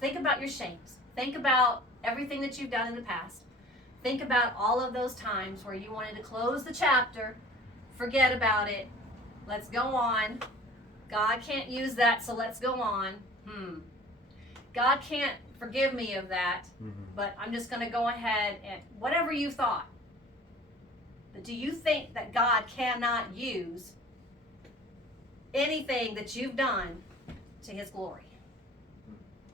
Think about your shames. Think about everything that you've done in the past. Think about all of those times where you wanted to close the chapter, forget about it, let's go on. God can't use that, so let's go on. God can't forgive me of that, but I'm just going to go ahead and whatever you thought. But do you think that God cannot use anything that you've done to his glory?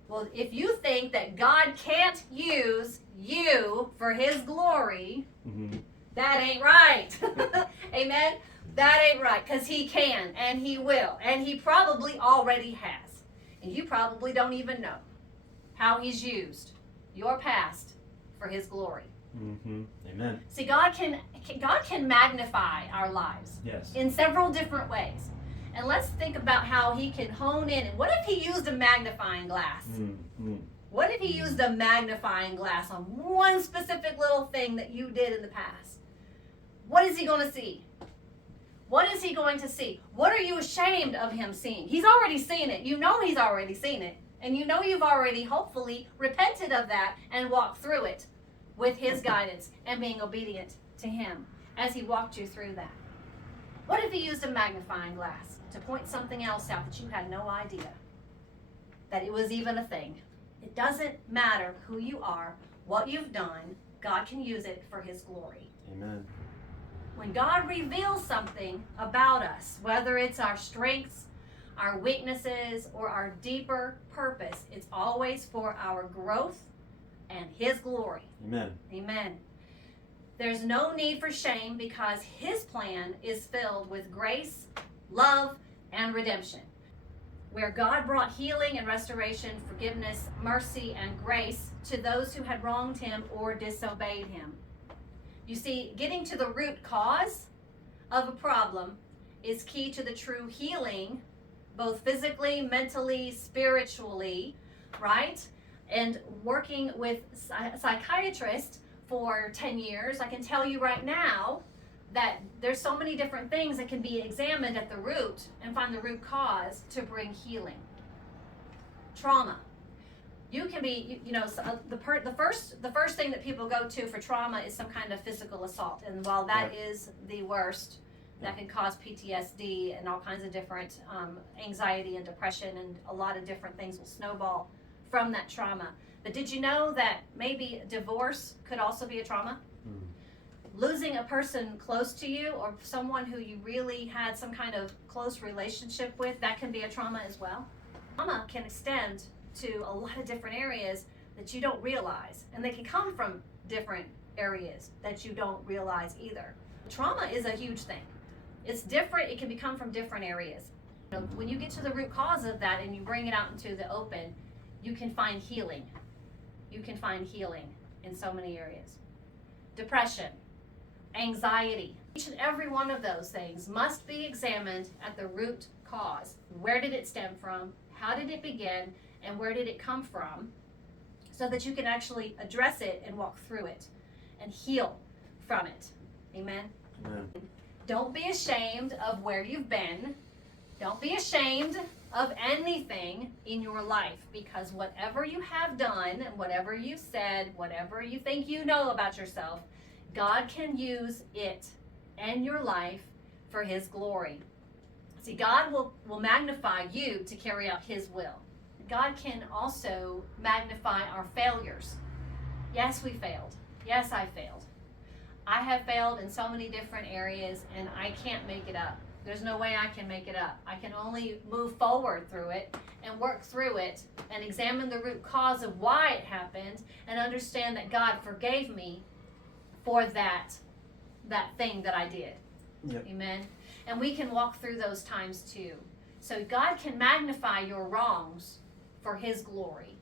Well, if you think that God can't use you for his glory, that ain't right. Amen? That ain't right, because he can and he will, and he probably already has. And you probably don't even know how he's used your past for his glory. Amen. See, God can magnify our lives in several different ways. And let's think about how he can hone in. And what if he used a magnifying glass? What if he used a magnifying glass on one specific little thing that you did in the past? What is he going to see? What is he going to see? What are you ashamed of him seeing? He's already seen it. You know he's already seen it. And you know you've already hopefully repented of that and walked through it with his guidance and being obedient to him as he walked you through that. What if he used a magnifying glass to point something else out that you had no idea that it was even a thing? It doesn't matter who you are, what you've done, God can use it for his glory. Amen. When God reveals something about us, whether it's our strengths, our weaknesses, or our deeper purpose, it's always for our growth and his glory. Amen. Amen. There's no need for shame because his plan is filled with grace, love, and redemption. Where God brought healing and restoration, forgiveness, mercy, and grace to those who had wronged him or disobeyed him. You see, getting to the root cause of a problem is key to the true healing, both physically, mentally, spiritually, right? And working with psychiatrists for 10 years, I can tell you right now that there's so many different things that can be examined at the root and find the root cause to bring healing. Trauma. You can be, the first thing that people go to for trauma is some kind of physical assault. And while that is the worst, that can cause PTSD and all kinds of different anxiety and depression, and a lot of different things will snowball from that trauma. But did you know that maybe divorce could also be a trauma? Losing a person close to you or someone who you really had some kind of close relationship with, that can be a trauma as well. Trauma can extend to a lot of different areas that you don't realize, and they can come from different areas that you don't realize either. Trauma is a huge thing. It's different. It can come from different areas. When you get to the root cause of that and you bring it out into the open, you can find healing. You can find healing in so many areas. Depression, anxiety, each and every one of those things must be examined at the root cause. Where did it stem from? How did it begin? And where did it come from? So that you can actually address it and walk through it and heal from it. Amen? Amen. Don't be ashamed of where you've been. Don't be ashamed of anything in your life, because whatever you have done, whatever you said, whatever you think you know about yourself, God can use it and your life for his glory. See, God will magnify you to carry out his will. God can also magnify our failures. Yes, we failed. Yes, I failed. I have failed in so many different areas, and I can't make it up. There's no way I can make it up. I can only move forward through it and work through it and examine the root cause of why it happened and understand that God forgave me for that thing that I did. Yep. Amen. And we can walk through those times too. So God can magnify your wrongs for his glory.